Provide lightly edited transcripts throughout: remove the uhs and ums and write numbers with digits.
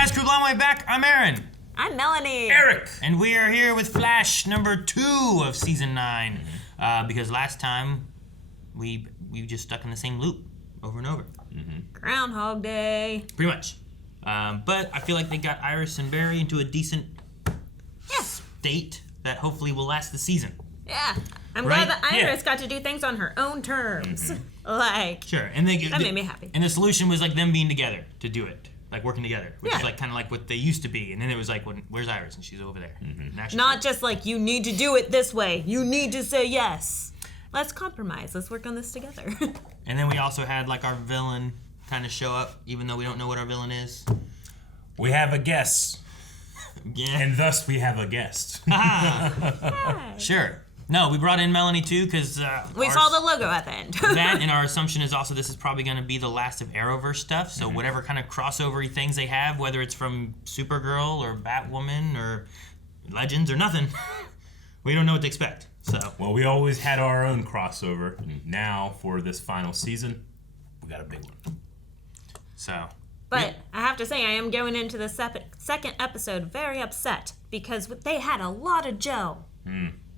guys, Crew Long Way Back. I'm Aaron. I'm Melanie. Eric. And we are here with Flash number 2 of season 9. Because last time we just stuck in the same loop over and over. Groundhog Day. Pretty much. But I feel like they got Iris and Barry into a decent state that hopefully will last the season. Yeah. I'm Right? glad that Iris got to do things on her own terms. Like, Sure. And that made me happy. And the solution was like them being together to do it. Like working together, which Yeah. is like kind of like what they used to be. And then it was like, where's Iris? And she's over there. Now she's Not just like, you need to do it this way. You need to say yes. Let's compromise. Let's work on this together. And then we also had like our villain kind of show up, even though we don't know what our villain is. We have a guest. Yeah. And thus we have a guest. Sure. No, we brought in Melanie too because We saw the logo at the end. that, and our assumption is also this is probably going to be the last of Arrowverse stuff. So whatever kind of crossover-y things they have, whether it's from Supergirl or Batwoman or Legends or nothing, we don't know what to expect. So Well, we always had our own crossover. And now, for this final season, we got a big one. So. But I have to say, I am going into the second episode very upset because they had a lot of Joe.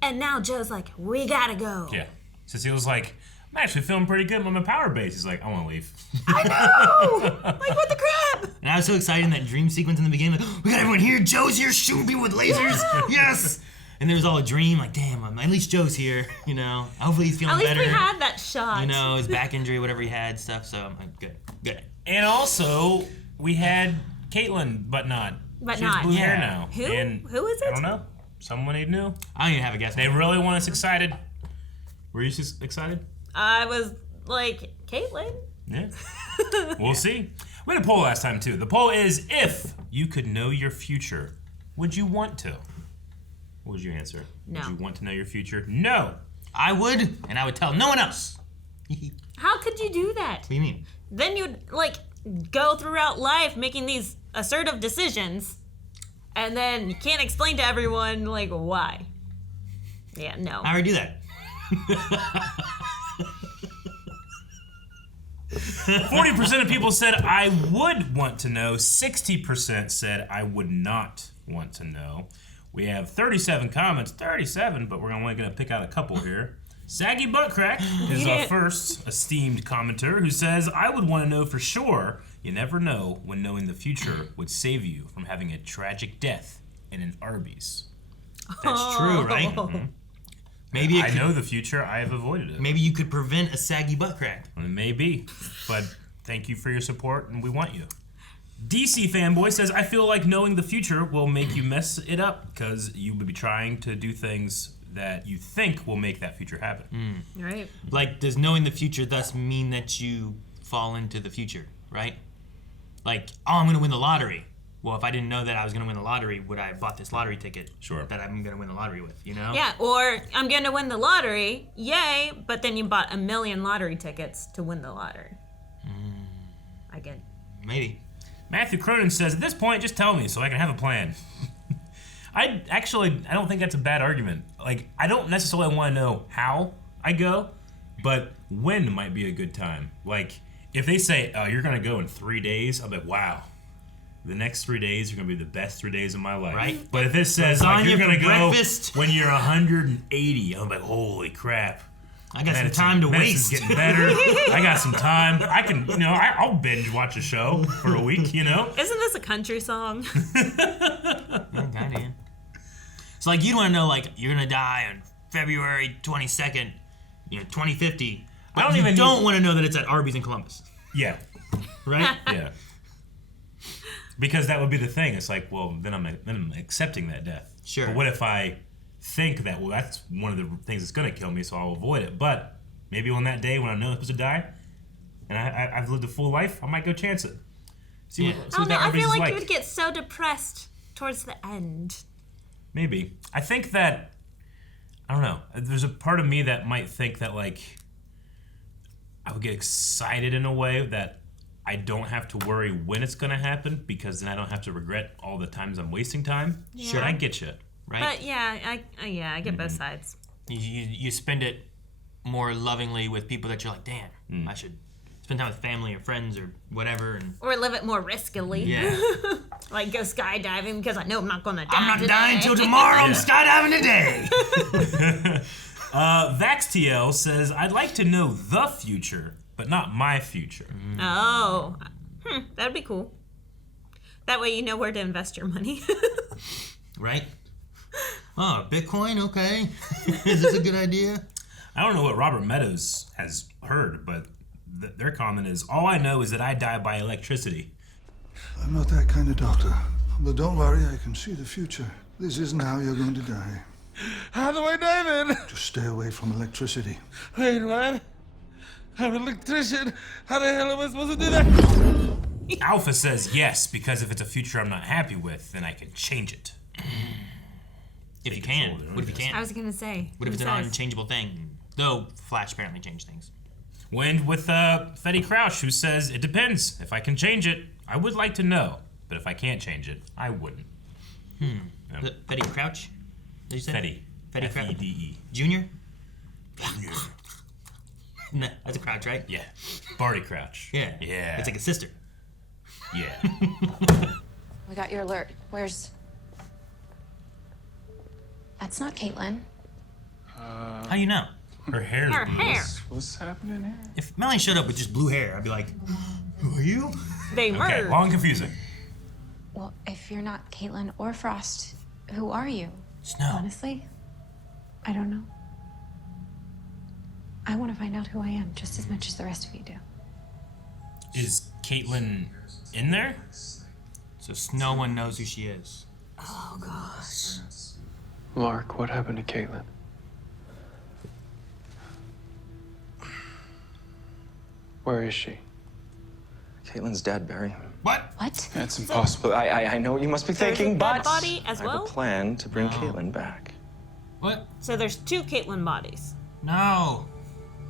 And now Joe's like, we gotta go. Yeah. Cecile's like, I'm actually feeling pretty good on my power base. He's like, I want to leave. I know! Like, what the crap? And I was so excited in that dream sequence in the beginning. Like, we got everyone here. Joe's here shooting people with lasers. Yes! And there was all a dream. Like, damn, at least Joe's here. You know, hopefully he's feeling At least better. we had that shot. You know, his back injury, whatever he had, stuff. So I'm like, good. And also, we had Caitlin, but not. But She has not. blue hair Yeah. now. Who? And Who is it? I don't know. Someone they knew. I don't even have a guess. They really want us excited. Were you excited? I was like, Caitlin? Yeah. We'll see. We had a poll last time, too. The poll is, if you could know your future, would you want to? What was your answer? No. Would you want to know your future? No. I would, and I would tell no one else. What How could you do that? do you mean? Then you'd, like, go throughout life making these assertive decisions, and then you can't explain to everyone, like, why. Yeah, no. I already do that. 40% of people said I would want to know. 60% said I would not want to know. We have 37 comments. 37, but we're only going to pick out a couple here. Saggy Butt Crack is our first esteemed commenter who says, I would want to know for sure. You never know when knowing the future would save you from having a tragic death in an Arby's. That's true, right? Maybe it I could- know the future. I have avoided it. Maybe you could prevent a saggy butt crack. It may be, but thank you for your support, and we want you. DC Fanboy says, I feel like knowing the future will make you mess it up because you would be trying to do things that you think will make that future happen. Right. Like, does knowing the future thus mean that you fall into the future, right? Like, oh, I'm going to win the lottery. Well, if I didn't know that I was going to win the lottery, would I have bought this lottery ticket Sure. that I'm going to win the lottery with, you know? Yeah, or I'm going to win the lottery, yay, but then you bought 1 million lottery tickets to win the lottery. I get it. Maybe. Matthew Cronin says, at this point, just tell me so I can have a plan. I don't think that's a bad argument. Like, I don't necessarily want to know how I go, but when might be a good time. Like, if they say, you're going to go in 3 days, I'll be like, wow. The next 3 days are going to be the best 3 days of my life. Right. But if it says, like, Lasagna you're going to for go breakfast. when you're 180, I'm like, holy crap. I got some time to Medicine's waste. getting better. I got some time. I can, I'll binge watch a show for a week, Isn't this a country song? Goddamn. So, like, you want to know, like, you're going to die on February 22nd, 2050. But don't even don't want to know that it's at Arby's in Columbus, Yeah. right? Yeah. Because that would be the thing. It's like, well, then I'm accepting that death. Sure. But what if I think that, well, that's one of the things that's going to kill me, so I'll avoid it. But maybe on that day when I know I'm supposed to die, and I've lived a full life, I might go chance it. See Yeah. what, I see don't what know, that I Arby's feel is like you would get so depressed towards the end. Maybe. I think that, I don't know, there's a part of me that might think that, like, I would get excited in a way that I don't have to worry when it's going to happen because then I don't have to regret all the times I'm wasting time. Yeah. Sure, I get you. Right? But yeah, I get both sides. You spend it more lovingly with people that you're like, damn, I should spend spend time with family or friends or whatever. And Or live it more riskily. yeah. Like go skydiving because I know I'm not gonna die. I'm not today. dying till tomorrow. I'm skydiving today. VaxTL says, I'd like to know the future, but not my future. Oh. That'd be cool. That way you know where to invest your money. Right? Oh, Bitcoin? Okay. Is this a good idea? I don't know what Robert Meadows has heard, but their comment is, all I know is that I die by electricity. I'm not that kind of doctor. But don't worry, I can see the future. This isn't how you're going to die. How do I die then? Just stay away from electricity. Wait, what? I'm an electrician. How the hell am I supposed to do that? Alpha says yes, because if it's a future I'm not happy with, then I can change it. If you can. What if you can't? I was gonna say. What if it's who an says? unchangeable thing? Though Flash apparently changed things. Went with Fetty Crouch, who says, it depends. If I can change it, I would like to know. But if I can't change it, I wouldn't. Fetty Crouch? Did you say? Fetty Crouch. F-E-D-E. Junior? No, that's a Crouch, right? Yeah. Barty Crouch. Yeah. Yeah. It's like a sister. Yeah. We got your alert. Where's... That's not Caitlin. How you know? Her hair's Her blue. hair. What's happening here? If Melanie showed up with just blue hair, I'd be like, who are you? They Okay, merged. long and confusing. Well, if you're not Caitlin or Frost, who are you? Snow. Honestly, I don't know. I want to find out who I am just as much as the rest of you do. Is Caitlin in there? So no one knows who she is. Mark, what happened to Caitlin? Where is she? Caitlin's dead, Barry. What? What? That's impossible. I know what you must be There's thinking, a but dead body as I have well? a plan to bring Caitlin back. What? So there's 2 Caitlin bodies. No.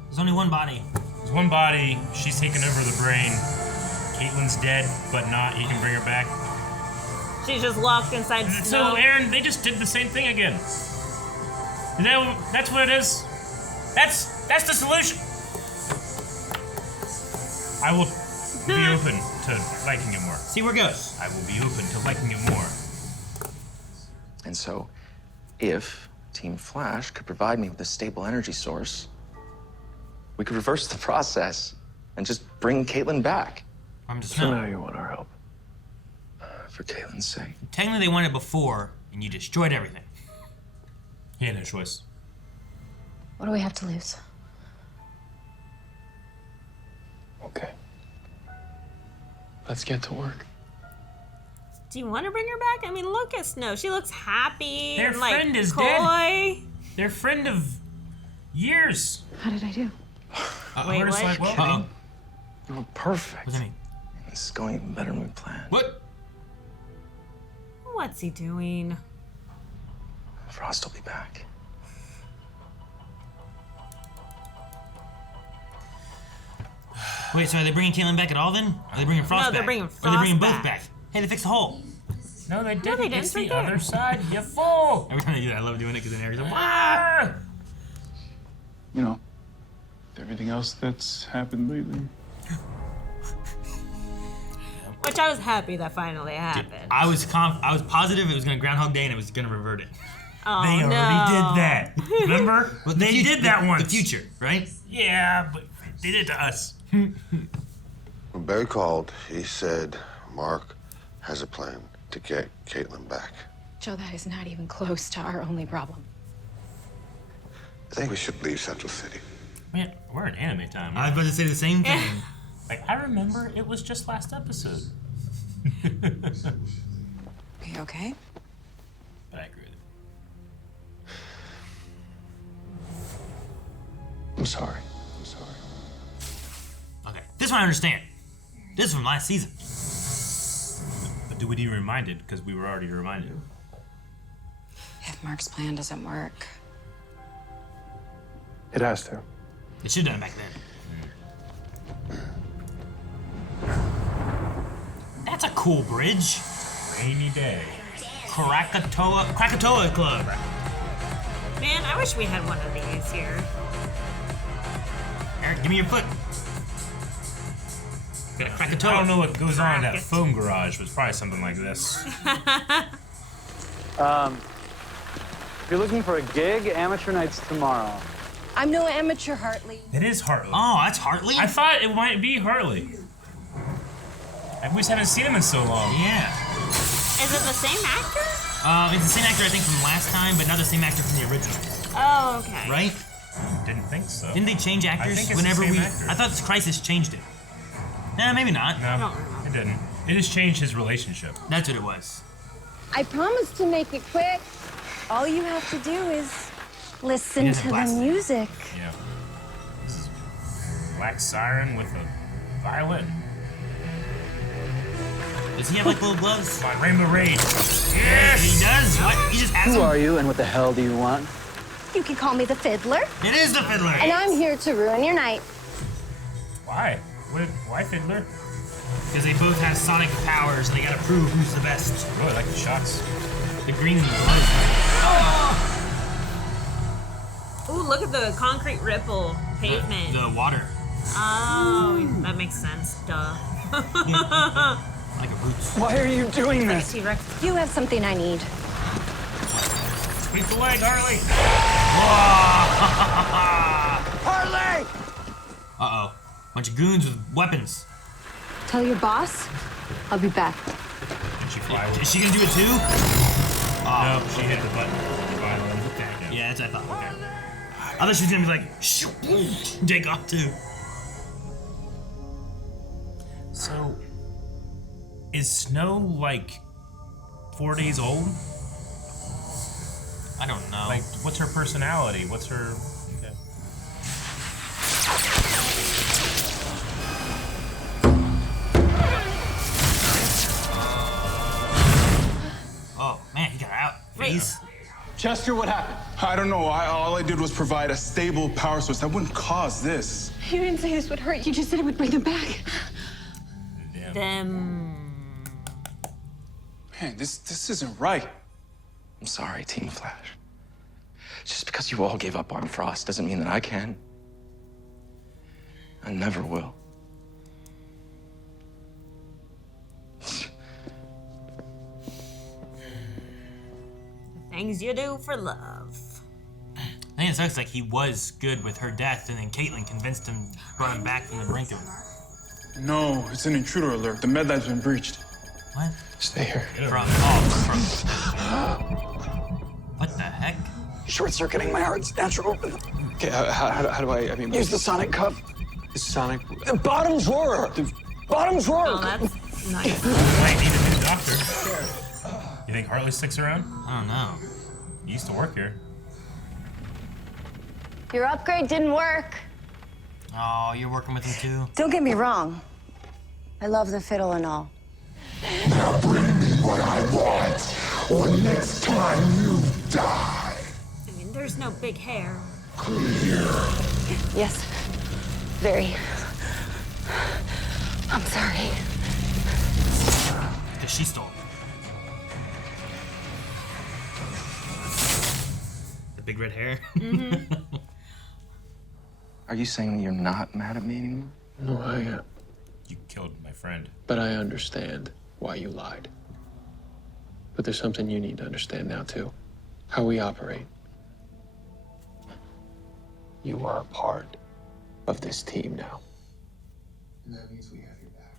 There's only one body. There's one body. She's taken over the brain. Caitlin's dead, but not. You can bring her back. She's just locked inside So, snow. Aaron, they just did the same thing again. That's what it is. That's the solution. I will be open to liking it more. See where it goes. I will be open to liking it more. And so, if Team Flash could provide me with a stable energy source, we could reverse the process and just bring Caitlin back. I'm just So no. now you want our help. For Caitlin's sake. Technically, they wanted it before, and you destroyed everything. He had no choice. What do we have to lose? Okay. Let's get to work. Do you want to bring her back? I mean, look at Snow. She looks happy. Their and, like, friend is coy. dead. Their friend of years. How did I do? Wait, We're just what? like, well, You were perfect. What does that mean? This is going even better than we planned. What? What's he doing? Frost will be back. Wait, so are they bringing Caitlin back at all then? Are they bringing Frost No, back? they're bringing Or are they bringing Frost both back. back? Hey, they fixed the hole. no, they didn't. they didn't. It's It's the right there. other side. You fool. Every time they do that, I love doing it because then Harry's like, "What?" Ah! You know, everything else that's happened lately. Which I was happy that finally happened. I was positive it was gonna Groundhog Day and it was gonna revert it. Oh, They no. already did that. Remember? Well, they did that once. The future, right? Yeah, but they did it to us. When Barry called, he said Mark has a plan to get Caitlin back. Joe, that is not even close to our only problem. I think we should leave Central City. Man, we're in anime time. I was about to say the same thing. Like, I remember it was just last episode. Are you okay? But I agree with it. I'm sorry. I'm sorry. Okay, this one I understand. This is from last season. But do we need reminded? Because we were already reminded. If Mark's plan doesn't work, It has to. They should have done it back then. That's a cool bridge. Rainy day. Krakatoa Club. Man, I wish we had one of these here. Eric, give me your foot. Gonna crack a I toe. don't know what goes on in that Crack it. foam garage, but it's probably something like this. If you're looking for a gig, amateur night's tomorrow. I'm no amateur, Hartley. It is Hartley. Oh, that's Hartley? I thought it might be Hartley. We just haven't seen him in so long. Yeah. Is it the same actor? It's the same actor, I think, from last time, but not the same actor from the original. Oh, okay. Right? Didn't think so. Didn't they change actors think it's whenever the same we... actor. I thought this Crisis changed it. Nah, maybe not. No, it didn't. It just changed his relationship. That's what it was. I promise to make it quick. All you have to do is listen doesn't to the blast it. music. Yeah. This is Black Siren with a violin. Does he have like little gloves? My Rainbow Rage. Yes! He does? What? He just has Who them? are you and what the hell do you want? You can call me the Fiddler, It is the Fiddler! and I'm here to ruin your night. Why? Why Fiddler? Because they both have sonic powers and they gotta prove who's the best. I really like the shots. The green and the blue. Ooh, look at the concrete ripple pavement. The water. Oh, that makes sense. Duh. Like a roots. Why are you doing this? T-Rex. You have something I need. Sweep the leg, Harley. Hartley! Uh-oh. Bunch of goons with weapons. Tell your boss I'll be back. Did she fly? Is she gonna do it too? No, she hit the button. The violin. Okay. Yeah, that's what I thought. Okay. I thought she was gonna be like, shoot, take off too. So, is Snow like 4 days old? I don't know. Like, what's her personality? What's her? Okay. Oh man, he got out. Face. Chester, what happened? I don't know. All I did was provide a stable power source that wouldn't cause this. You didn't say this would hurt. You just said it would bring them back. Them. Man, this isn't right. I'm sorry, Team Flash. Just because you all gave up on Frost doesn't mean that I can. I never will. Things you do for love. I think it sucks like he was good with her death and then Caitlin convinced him, brought him back from the brink of it. No, it's an intruder alert. The med lab's been breached. What? Stay here. From what the heck? Short-circuiting my heart's natural. Okay, how do I mean... Use the sonic cuff. The sonic... The bottom drawer. The bottom drawer. Oh, that's nice. Might need a new doctor. You think Hartley sticks around? I don't know. He used to work here. Your upgrade didn't work. Oh, you're working with him too? Don't get me wrong. I love the fiddle and all. Now bring me what I want, or next time you die. I mean, there's no big hair. Clear. Yes. Very. I'm sorry. Because she stole. The big red hair? Are you saying you're not mad at me anymore? No, I am. You killed my friend. But I understand why you lied. But there's something you need to understand now, too. How we operate. You are a part of this team now. And that means we have your back.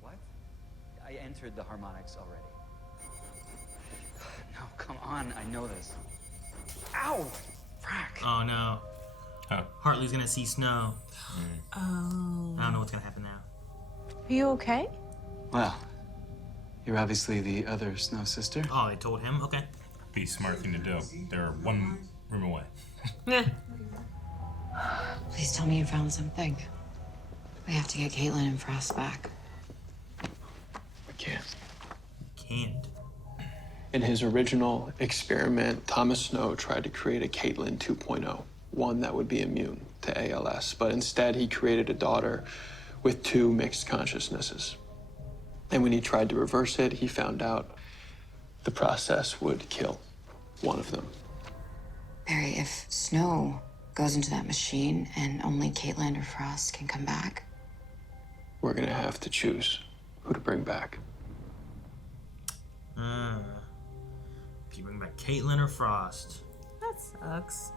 What? I entered the harmonics already. No, come on. I know this. Ow! Frack. Oh no. Huh. Hartley's gonna see Snow. Oh. I don't know what's gonna happen now. Are you okay? Well, you're obviously the other Snow sister. Oh, they told him? Okay. Be a smart thing to do. They're one room away. Please tell me you found something. We have to get Caitlin and Frost back. I can't. Can't. In his original experiment, Thomas Snow tried to create a Caitlin 2.0, one that would be immune to ALS, but instead he created a daughter with 2 mixed consciousnesses. And when he tried to reverse it, he found out the process would kill one of them. Barry, if Snow goes into that machine and only Caitlin or Frost can come back? We're gonna have to choose who to bring back. Can you bring back Caitlin or Frost? That sucks.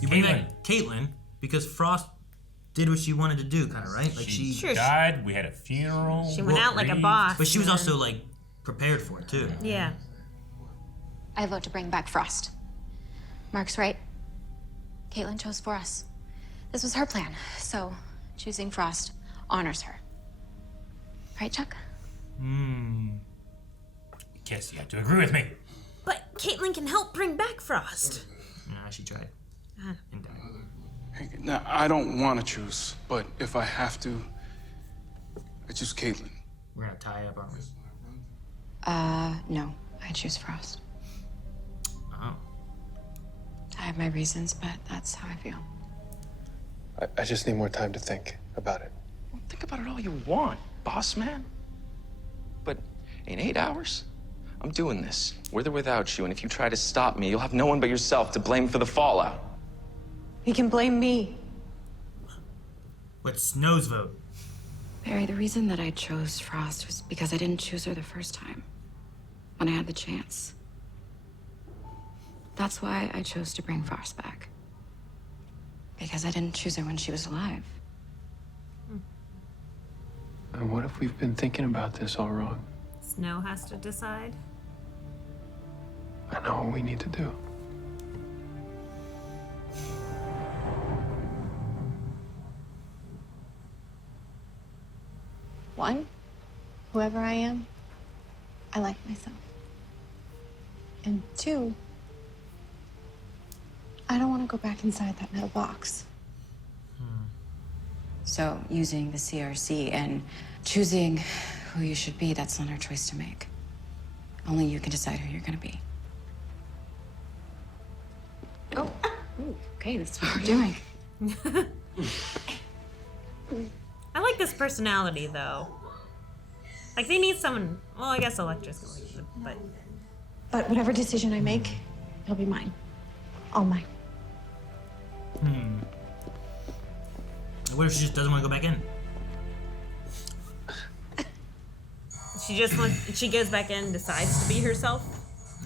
You bring back Caitlin because Frost did what she wanted to do, kind of, right? Like she died. We had a funeral. She went out like a boss. But she was also like prepared for it too. Yeah. I vote to bring back Frost. Mark's right. Caitlin chose for us. This was her plan, so choosing Frost honors her. Right, Chuck? Guess you have to agree with me. But Caitlin can help bring back Frost. Nah, she tried. And died. Now, I don't want to choose, but if I have to, I choose Caitlin. We're gonna tie up, aren't we? No. I choose Frost. Oh. I have my reasons, but that's how I feel. I just need more time to think about it. Well, think about it all you want, boss man. But in 8 hours, I'm doing this, with or without you, and if you try to stop me, you'll have no one but yourself to blame for the fallout. You can blame me. What's Snow's vote? Barry, the reason that I chose Frost was because I didn't choose her the first time, when I had the chance. That's why I chose to bring Frost back. Because I didn't choose her when she was alive. And what if we've been thinking about this all wrong? Snow has to decide. I know what we need to do. One, whoever I am, I like myself. And two, I don't want to go back inside that metal box. So using the CRC and choosing who you should be, that's not our choice to make. Only you can decide who you're gonna be. Oh, ooh, okay, that's what we're doing. I like this personality though. Like they need someone. Well, I guess Elektra's gonna leave, but. But whatever decision I make, it'll be mine. All mine. What if she just doesn't want to go back in? She goes back in, decides to be herself.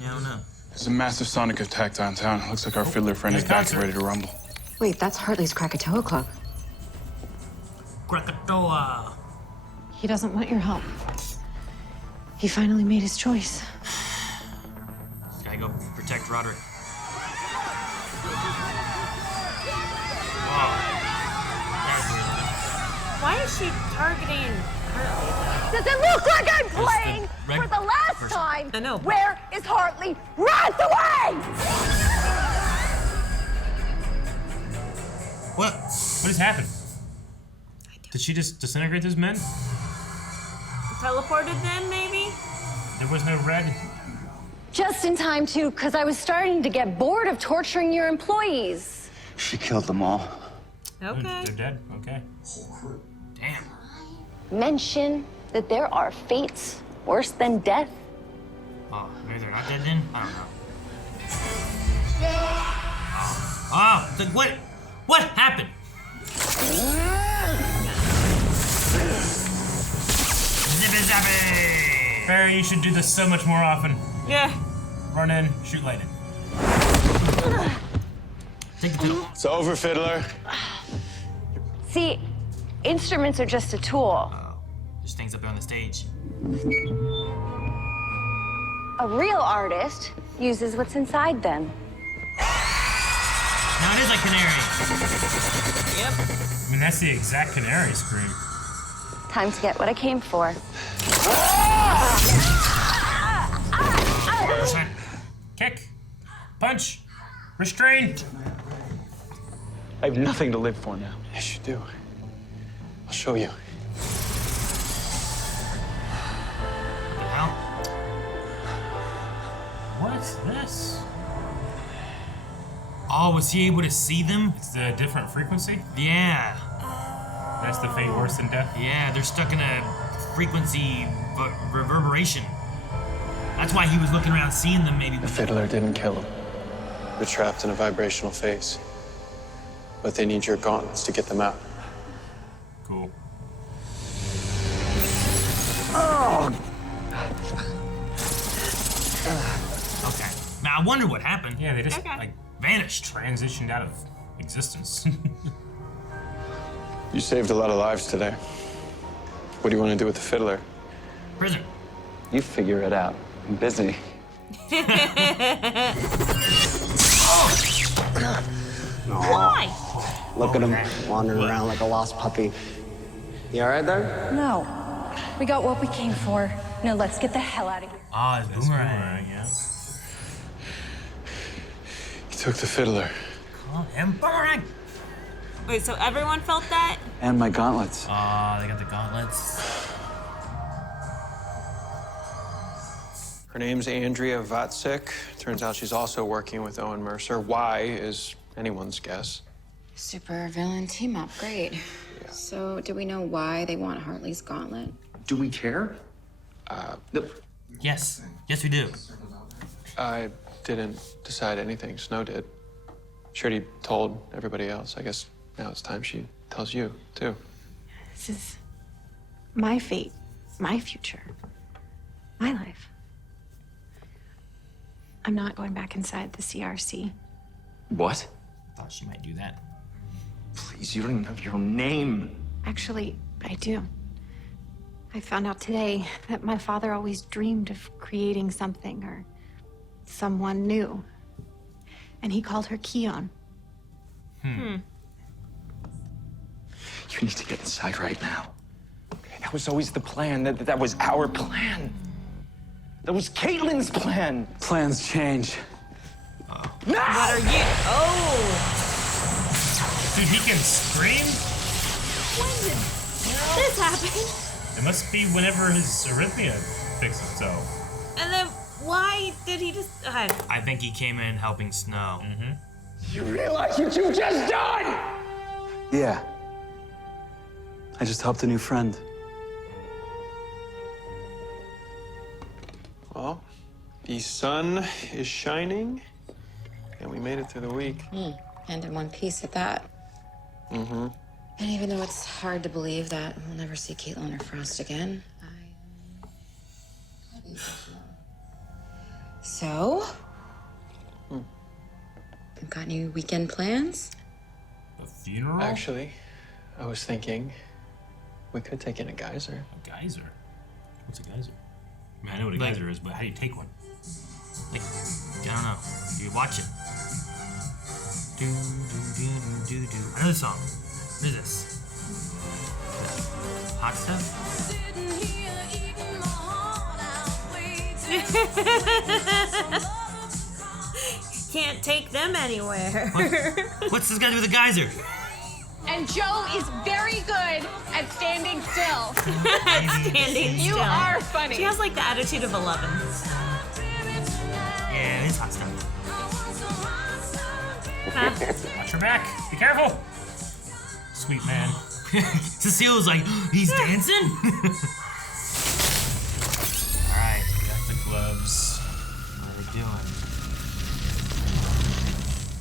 Yeah, I don't know. There's a massive sonic attack downtown. Looks like our Fiddler friend is back and ready to rumble. Wait, that's Hartley's Krakatoa Club. Krakatoa. He doesn't want your help. He finally made his choice. Gotta go protect Roderick. Why is she targeting Hartley? Does it look like I'm playing for the last person. time? I know. Where is Hartley? Run away! What has happened? Did she just disintegrate those men? Teleported them, maybe? There was no red. Just in time, too, because I was starting to get bored of torturing your employees. She killed them all. Okay. They're dead. Okay. Damn. Mention that there are fates worse than death. Oh, maybe they're not dead then? I don't know. Oh, what happened? Zippy zappy! Barry, you should do this so much more often. Yeah. Run in, shoot lightning. Take the pill. It's over, Fiddler. See, instruments are just a tool. There's things up there on the stage. A real artist uses what's inside them. Now it is like Canary. Yep. I mean, that's the exact Canary scream. Time to get what I came for. Kick. Punch. Restrain. I have nothing to live for now. Yes, you do. I'll show you. Well, What's this? oh, was he able to see them? It's a different frequency? Yeah. That's the fate worse than death? Yeah, they're stuck in a frequency reverberation. That's why he was looking around seeing them maybe. The Fiddler didn't kill him. They're trapped in a vibrational phase. but they need your gauntlets to get them out. Cool. Okay. Now I wonder what happened. Yeah, they just like vanished, transitioned out of existence. You saved a lot of lives today. What do you want to do with the Fiddler? Prison. You figure it out. I'm busy. Why? Look at him wandering around like a lost puppy. You all right there? No. We got what we came for. Now let's get the hell out of here. Ah, it's Boomerang. Yeah. You took the Fiddler. Call him Boomerang. Wait, so everyone felt that? And my gauntlets. Ah, they got the gauntlets. Her name's Andrea Vatsik. Turns out she's also working with Owen Mercer. Why is anyone's guess. Super villain team up. Great. Yeah. So, do we know why they want Hartley's gauntlet? Do we care? Yes. Yes, we do. I didn't decide anything. Snow did. She already told everybody else. I guess now it's time she tells you, too. This is my fate, my future, my life. I'm not going back inside the CRC. What? Thought she might do that. Please, you don't even have your own name. Actually, I do. I found out today that my father always dreamed of creating something or someone new. And he called her Khione. You need to get inside right now. That was always the plan. That was our plan. That was Caitlin's plan. Plans change. What are you? Oh! Dude, he can scream? When did this happen? It must be whenever his arrhythmia fixes itself. And then why did he just? I think he came in helping Snow. Mm-hmm. You realize what you just done? Yeah. I just helped a new friend. Well, the sun is shining, and we made it through the week. And in one piece at that. Mm-hmm. And even though it's hard to believe that we'll never see Caitlin or Frost again, So? You've got any weekend plans? A funeral? Actually, I was thinking we could take in a geyser. A geyser? What's a geyser? I mean, I know what a geyser is, but how do you take one? Like, I don't know. You watch it. Do, do, do, do, do. I know the song. What is this? Hot stuff? Can't take them anywhere. What's this got to do with a geyser? And Joe is very good at standing still. Standing You still. are funny. She has like the attitude of 11. Yeah, it's hot stuff. Watch your back. Be careful. Sweet man. Cecile was like, he's dancing? Alright, Got the gloves. what are they doing?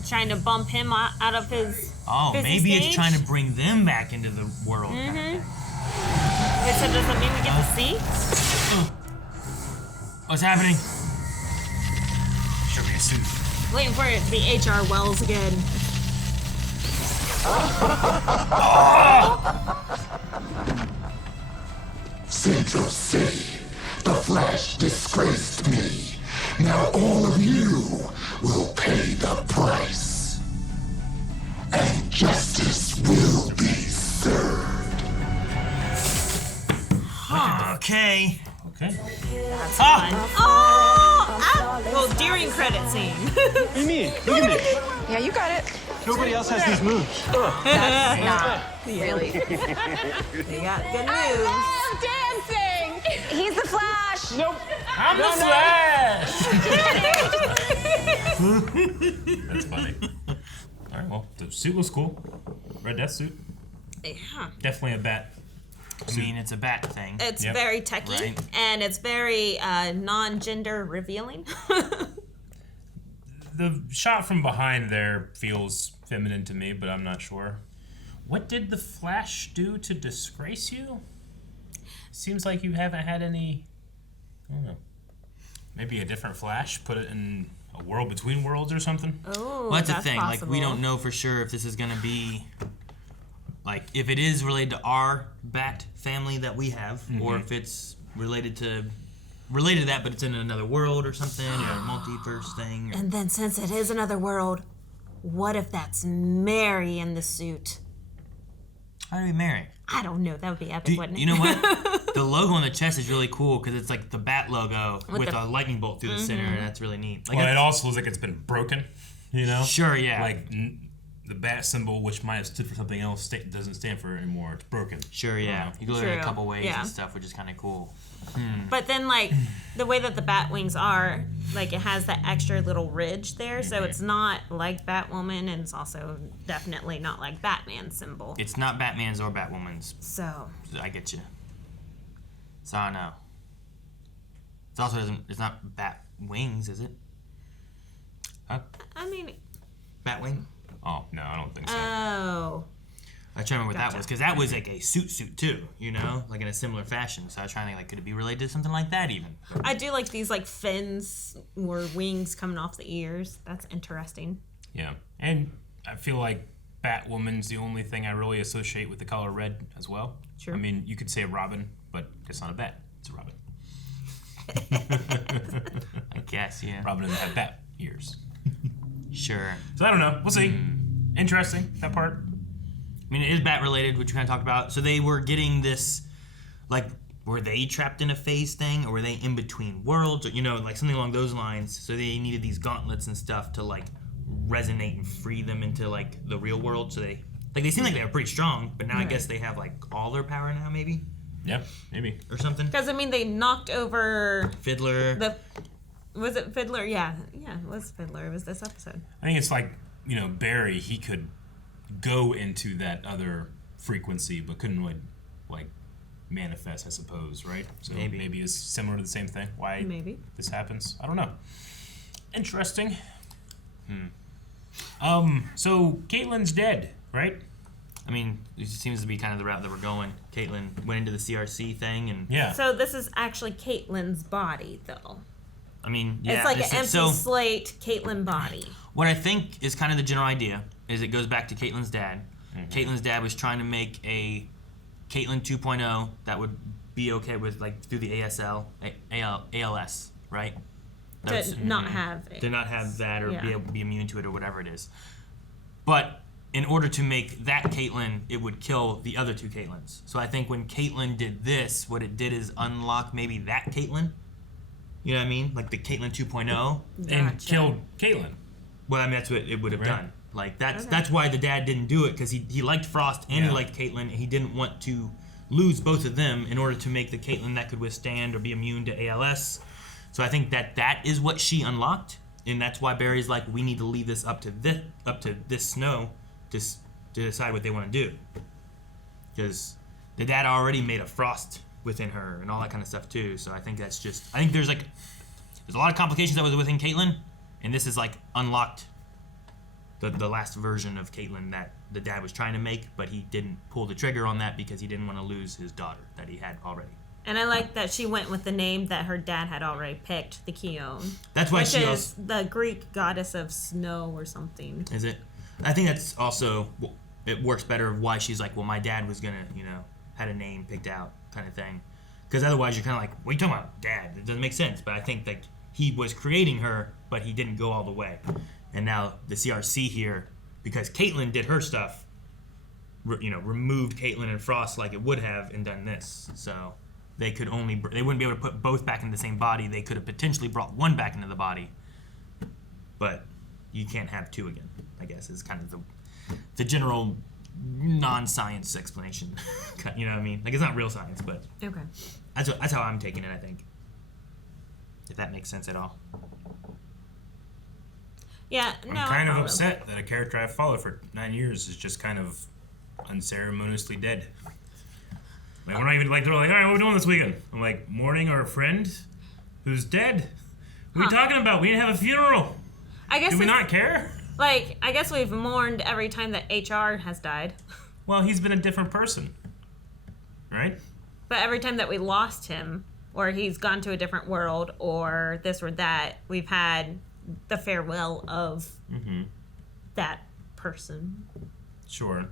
Trying to bump him out of his. Oh, busy maybe stage? it's trying to bring them back into the world. Wait, so does that mean we get to see? What's happening? Show me a suit. Waiting for the HR Wells again. Central City, the Flash disgraced me. Now all of you will pay the price. And justice will be served. Okay. Okay. That's fun. Well, during credit scene. What do you mean? Look at me. Yeah, you got it. Nobody else has these moves. That's not really. They got good I moves. love dancing. He's the Flash. Nope. I'm the Flash! That's funny. Alright, well, the suit was cool. Red Death suit. Yeah. Definitely a bat. I mean, it's a bat thing. It's Yep. very techy, Right. and it's very non-gender revealing. The shot from behind there feels feminine to me, but I'm not sure. What did the Flash do to disgrace you? Seems like you haven't had any... I don't know. Maybe a different Flash? Put it in a world between worlds or something? Oh, well, that's the thing. possible. Like, we don't know for sure if this is going to be... Like, if it is related to our Bat family that we have, or if it's related to that, but it's in another world or something, or a multiverse thing. And then since it is another world, what if that's Mary in the suit? How do we Mary? I don't know. That would be epic, wouldn't it? You know what? The logo on the chest is really cool because it's like the Bat logo with the- a lightning bolt through the center, and that's really neat. Like, Well, it also looks like it's been broken, you know? Sure, yeah. Like, the bat symbol, which might have stood for something else, doesn't stand for it anymore. It's broken. Sure, yeah. You can look at it True, a couple ways yeah. and stuff, which is kind of cool. But then, like, the way that the bat wings are, like, it has that extra little ridge there, so it's not like Batwoman, and it's also definitely not like Batman's symbol. It's not Batman's or Batwoman's. So I get you. So I don't know. It also doesn't. It's not Bat wings, is it? Huh? I mean. Batwing. Oh no, I don't think so. Oh. I trying to remember what that was because that was like a suit too, you know, like in a similar fashion. So I was trying to think, like, could it be related to something like that even? I do like these like fins or wings coming off the ears. That's interesting. Yeah, and I feel like Batwoman's the only thing I really associate with the color red as well. Sure. I mean, you could say Robin, but it's not a bat. It's a Robin. I guess, yeah. Robin doesn't have bat ears. Sure. So I don't know. We'll see. Interesting, that part. I mean, it is bat related, which we kind of talked about. So they were getting this, like, were they trapped in a phase thing, or were they in between worlds, or, you know, like something along those lines. So they needed these gauntlets and stuff to like resonate and free them into like the real world. So they seem like they were pretty strong, but now I guess they have like all their power now, maybe. Yeah, maybe. Or something. Because I mean, they knocked over Fiddler. Was it Fiddler? Yeah, it was Fiddler. It was this episode. I think it's like, you know, Barry, he could go into that other frequency, but couldn't really, like, manifest, I suppose, right? So maybe it's similar to the same thing. Why this happens? I don't know. Interesting. So Caitlin's dead, right? I mean, it seems to be kind of the route that we're going. Caitlin went into the CRC thing, and yeah. So this is actually Caitlin's body, though. I mean, yeah, it's like an empty slate Caitlin body. What I think is kind of the general idea is it goes back to Caitlin's dad. Caitlin's dad was trying to make a Caitlin 2.0 that would be okay with, like, through the ALS, right? To not have it. To not have that or be immune to it or whatever it is. But in order to make that Caitlin, it would kill the other two Caitlins. So I think when Caitlin did this, what it did is unlock maybe that Caitlin. You know what I mean? Like the Caitlin 2.0. And killed Caitlin. Well, I mean, that's what it would have done. Like, that's why the dad didn't do it, because he liked Frost and he liked Caitlin, and he didn't want to lose both of them in order to make the Caitlin that could withstand or be immune to ALS. So I think that is what she unlocked, and that's why Barry's like, we need to leave this up to this Snow to decide what they want to do. Because the dad already made a Frost within her and all that kind of stuff too. So I think that's just, I think there's a lot of complications that was within Caitlin, and this is like unlocked the last version of Caitlin that the dad was trying to make, but he didn't pull the trigger on that because he didn't want to lose his daughter that he had already. And I like that she went with the name that her dad had already picked, the Khione. That's why which is the Greek goddess of snow or something. Is it? I think that's also, it works better why she's like, well, my dad was gonna, you know, had a name picked out kind of thing. Because otherwise you're kind of like, what are you talking about, dad? It doesn't make sense. But I think that he was creating her, but he didn't go all the way. And now the CRC here, because Caitlin did her stuff, removed Caitlin and Frost like it would have and done this. So they wouldn't be able to put both back in the same body. They could have potentially brought one back into the body. But you can't have two again, I guess, is kind of the general non-science explanation. You know what I mean? Like, it's not real science, but okay. That's how I'm taking it, I think. If that makes sense at all. Yeah, I'm kind of upset that a character I've followed for 9 years is just kind of unceremoniously dead. Like, we're not even like, they're like, all right, what are we doing this weekend? I'm like, mourning our friend who's dead. What are we talking about? We didn't have a funeral. I guess Do we not care? Like, I guess we've mourned every time that HR has died. Well, he's been a different person, right? But every time that we lost him, or he's gone to a different world, or this or that, we've had the farewell of that person. Sure.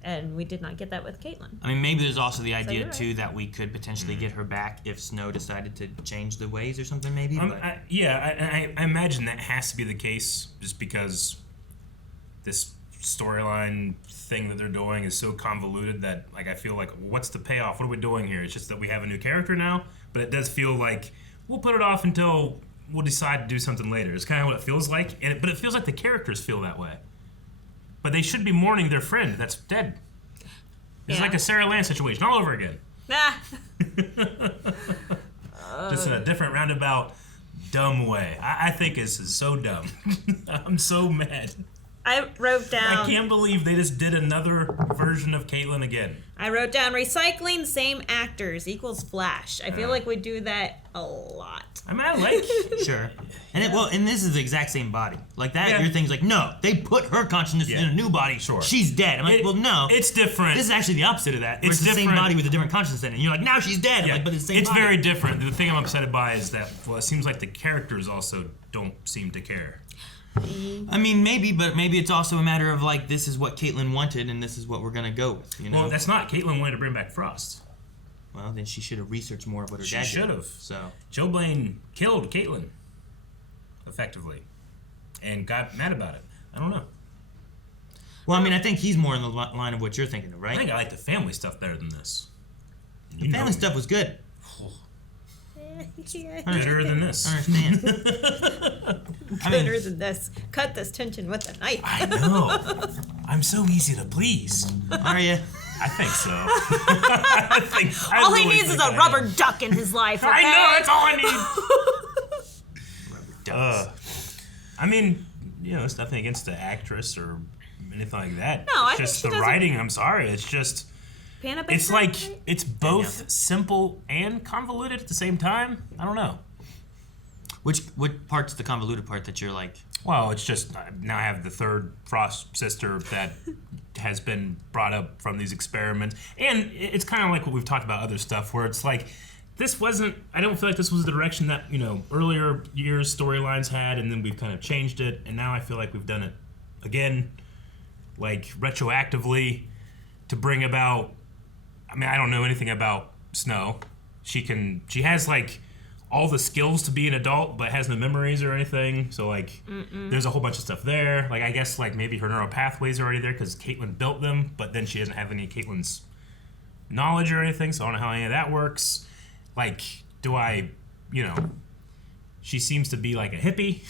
And we did not get that with Caitlin. I mean, maybe there's also the idea, you're too, that we could potentially get her back if Snow decided to change the ways or something, maybe. But I imagine that has to be the case, just because this storyline thing that they're doing is so convoluted that, like, I feel like, what's the payoff? What are we doing here? It's just that we have a new character now, but it does feel like we'll put it off until we'll decide to do something later. It's kind of what it feels like, but it feels like the characters feel that way. But they should be mourning their friend that's dead. It's like a Sarah Lance situation all over again. Just in a different roundabout, dumb way. I think this is so dumb. I'm so mad. I wrote down... I can't believe they just did another version of Caitlin again. I wrote down, recycling same actors equals Flash. I feel like we do that a lot. I mean, I like... Sure. And this is the exact same body. Like that, your thing's like, no, they put her consciousness in a new body. Sure. She's dead. I'm like, well, no. It's different. This is actually the opposite of that. It's the different. same body with a different consciousness in it. And you're like, now she's dead. I'm like, but it's the same It's body. very different. The thing I'm upset by is that, well, it seems like the characters also don't seem to care. I mean, maybe, but maybe it's also a matter of, like, this is what Caitlin wanted and this is what we're going to go with, you know? Well, that's not. Caitlin wanted to bring back Frost. Well, then she should have researched more of what her She dad should did. have. So Joe Blaine killed Caitlin, effectively, and got mad about it. I don't know. Well, I mean, I think he's more in the line of what you're thinking of, right? I think I like the family stuff better than this. The family stuff was good. Better than this. I understand. Better than this. Cut this tension with a knife. I know. I'm so easy to please. Are you? I think so. All he needs is a rubber duck in his life. Okay? I know. That's all I need. Rubber ducks. I mean, you know, it's nothing against the actress or anything like that. No, I it's think just she the does writing. I'm sorry. It's just. It's like it's both simple and convoluted at the same time. I don't know. What part's the convoluted part that you're like? Well, it's just now I have the third Frost sister that has been brought up from these experiments, and it's kind of like what we've talked about other stuff where it's like this wasn't. I don't feel like this was the direction that earlier years storylines had, and then we've kind of changed it, and now I feel like we've done it again, like retroactively to bring about. I mean, I don't know anything about Snow. She has like all the skills to be an adult, but has no memories or anything. So like, there's a whole bunch of stuff there. Like, I guess like maybe her neural pathways are already there because Caitlin built them, but then she doesn't have any of Caitlin's knowledge or anything. So I don't know how any of that works. Like, she seems to be like a hippie,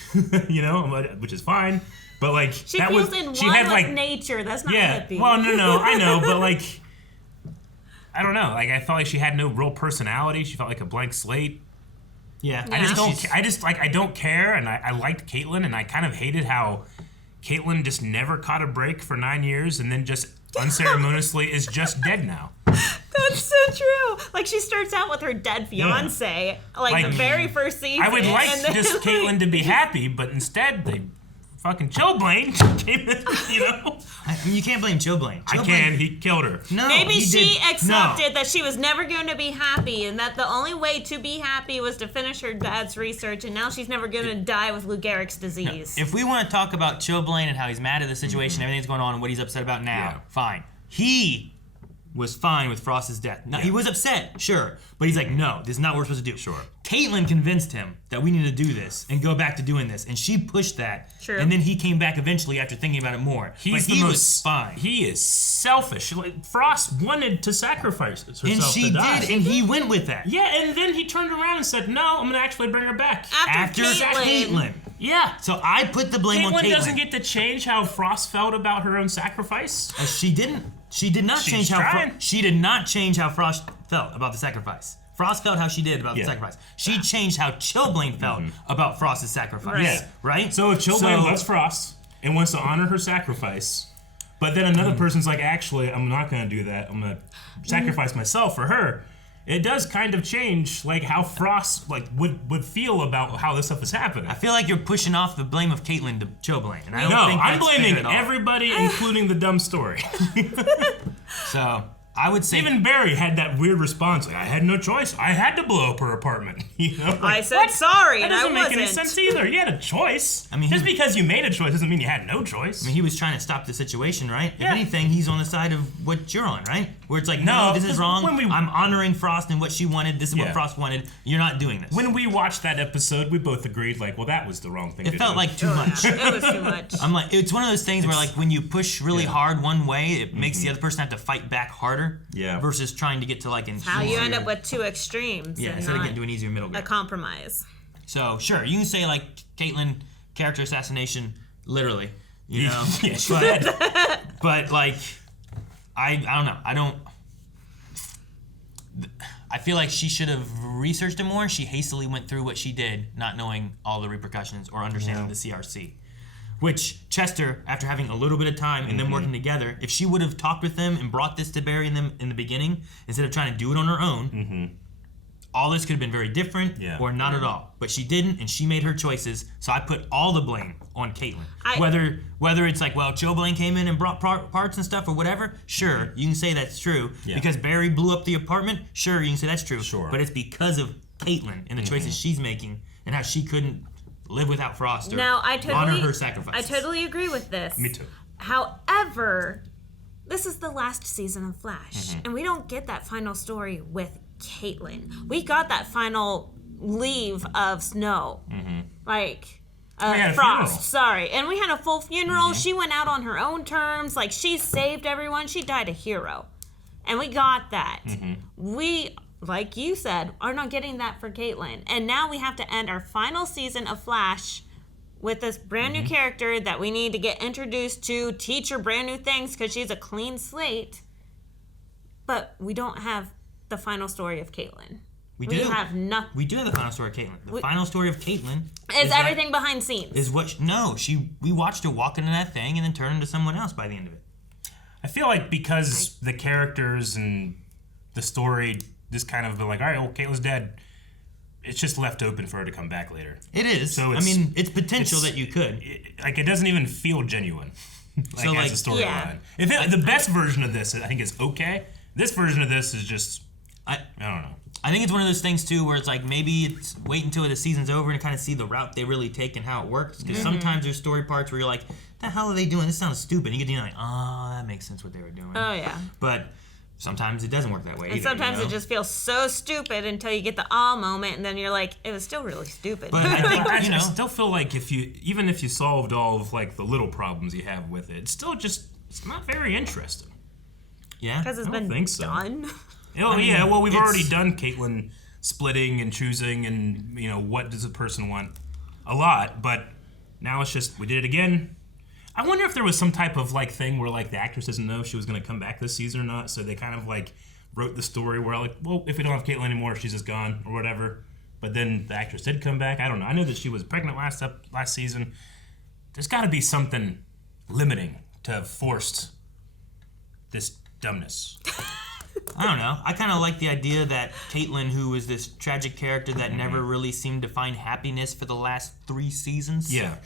which is fine. But like, she feels in one with nature. That's not hippie. Well, no, I know, but like. I don't know. Like I felt like she had no real personality. She felt like a blank slate. Yeah. I don't care. And I liked Caitlin, and I kind of hated how Caitlin just never caught a break for 9 years, and then just unceremoniously is just dead now. That's so true. Like she starts out with her dead fiance, like the very first season. I would like just Caitlin to be happy, but instead they. Fucking Blaine came in, I mean, you can't blame Blaine. I can. He killed her. No, maybe she accepted that she was never going to be happy, and that the only way to be happy was to finish her dad's research, and now she's never going to die with Lou Gehrig's disease. No. If we want to talk about Blaine and how he's mad at the situation, everything's going on, and what he's upset about now, fine. He was fine with Frost's death. Now, he was upset, sure, but he's like, no, this is not what we're supposed to do. Sure. Caitlin convinced him that we need to do this and go back to doing this, and she pushed that. True. And then he came back eventually after thinking about it more. He was fine. He is selfish. Like, Frost wanted to sacrifice herself and she did, and he went with that. Yeah, and then he turned around and said, no, I'm going to actually bring her back. After Caitlin. Yeah. So I put the blame on Caitlin. Caitlin doesn't get to change how Frost felt about her own sacrifice. She didn't. She did not change how Frost felt about the sacrifice. Frost felt how she did about the sacrifice. She changed how Blaine felt about Frost's sacrifice. Right? So if Blaine loves Frost and wants to honor her sacrifice, but then another person's like, actually, I'm not going to do that. I'm going to sacrifice myself for her. it does kind of change like how Frost like would feel about how this stuff is happening. I feel like you're pushing off the blame of Caitlin to Choblain. And I don't No, think I'm that's fair blaming at all. everybody, including the dumb story. So I would say even Barry had that weird response. Like, I had no choice. I had to blow up her apartment. You know? Like, I said sorry, That and I doesn't make any wasn't. sense either. You had a choice. I mean, just because you made a choice doesn't mean you had no choice. I mean, he was trying to stop the situation, right? Yeah. If anything, he's on the side of what you're on, right? Where it's like, no, this is 'cause wrong. when I'm honoring Frost and what she wanted. This is Yeah. what Frost wanted. You're not doing this. When we watched that episode, we both agreed, like, well, that was the wrong thing to It do. felt like too much. It was too much. I'm like, it's one of those things where like when you push really hard one way, it makes Mm-hmm. the other person have to fight back harder. Yeah. Versus trying to get to like an How you end easier- up with two extremes. Yeah, and instead of not getting to an easier middle a ground. compromise. So sure, you can say like Caitlin character assassination, literally, you know. Yeah, she did. But like, I don't know. I feel like she should have researched it more. She hastily went through what she did, not knowing all the repercussions or understanding the CRC. Which Chester, after having a little bit of time and them working together, if she would have talked with them and brought this to Barry and them in the beginning, instead of trying to do it on her own, all this could have been very different or not at all. But she didn't, and she made her choices, so I put all the blame on Caitlin. Whether it's like, well, Choblain came in and brought parts and stuff or whatever, sure, you can say that's true. Yeah. Because Barry blew up the apartment, sure, you can say that's true. Sure. But it's because of Caitlin and the choices she's making and how she couldn't live without Frost or Now, honor her sacrifices. I totally agree with this. Me too. However, this is the last season of Flash, and we don't get that final story with Caitlin. We got that final leave of Snow. Like, We had a Frost, funeral. sorry. And we had a full funeral. She went out on her own terms. Like, she saved everyone. She died a hero. And we got that. We, like you said, are not getting that for Caitlin. And now we have to end our final season of Flash with this brand new character that we need to get introduced to, teach her brand new things because she's a clean slate. But we don't have the final story of Caitlin. We do have nothing. We do have the final story of Caitlin. The final story of Caitlin It's that- everything behind scenes. Is what? We watched her walk into that thing and then turn into someone else by the end of it. I feel like because the characters and the story just kind of been like, all right, well, Caitlin's dead. It's just left open for her to come back later. It is. So it's potential that you could. It doesn't even feel genuine. So, like, as a storyline. yeah. If the best version of this, I think, is okay. This version of this is just, I don't know. I think it's one of those things too where it's like maybe it's wait until the season's over and kind of see the route they really take and how it works. Because sometimes there's story parts where you're like, the hell are they doing? This sounds stupid. And you get to be like, oh, that makes sense what they were doing. Oh, yeah. But sometimes it doesn't work that way. And either, sometimes you know? it just feels so stupid until you get the ah moment, and then you're like, it was still really stupid. But I think, I still feel like even if you solved all of like the little problems you have with it, it's still just it's not very interesting. Yeah, Because it's I don't been think so. done. Oh, yeah, well, we've it's- already done Caitlin splitting and choosing and, what does a person want a lot, but now it's just, we did it again. I wonder if there was some type of, like, thing where, like, the actress doesn't know if she was going to come back this season or not, so they kind of, like, wrote the story where, like, well, if we don't have Caitlin anymore, she's just gone or whatever, but then the actress did come back. I don't know. I know that she was pregnant last season. There's got to be something limiting to have forced this dumbness. I don't know. I kind of like the idea that Caitlin, who was this tragic character that never really seemed to find happiness for the last 3 seasons. Yeah.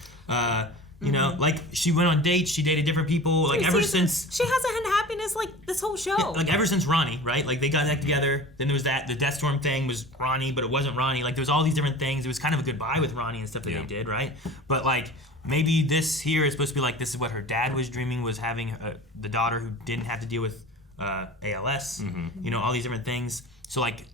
You know, like she went on dates, she dated different people. Like ever since She hasn't had happiness like this whole show. like ever since Ronnie, right? Like they got back together. Then there was the Deathstorm thing was Ronnie, but it wasn't Ronnie. Like there was all these different things. It was kind of a goodbye with Ronnie and stuff that they did, right? But like maybe this here is supposed to be like this is what her dad was dreaming, was having the daughter who didn't have to deal with ALS. You know, all these different things. So like